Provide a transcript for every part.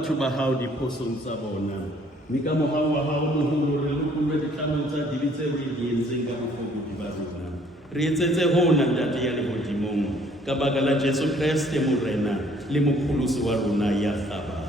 batho ba hao diphosong tsa bona, mme ka morao wa hao moholo re lokollwe ditlamo tsa dibe tseo re di entseng ka bofokodi ba rona. Re etsetse hona Ntate ya lehodimong ka baka la Jesu Kriste Morena le Mopholosi wa rona ya kgabane.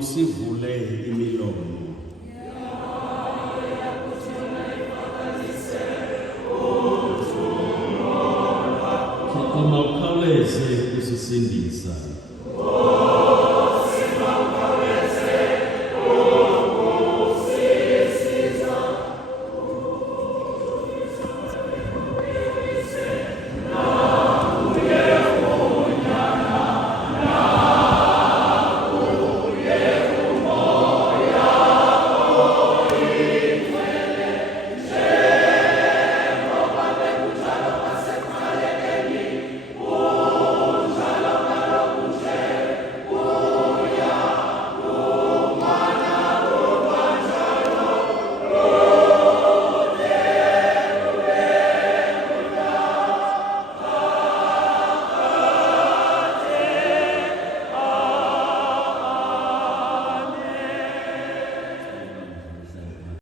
Usivule imilomo. Ukhawuleze usisindisa.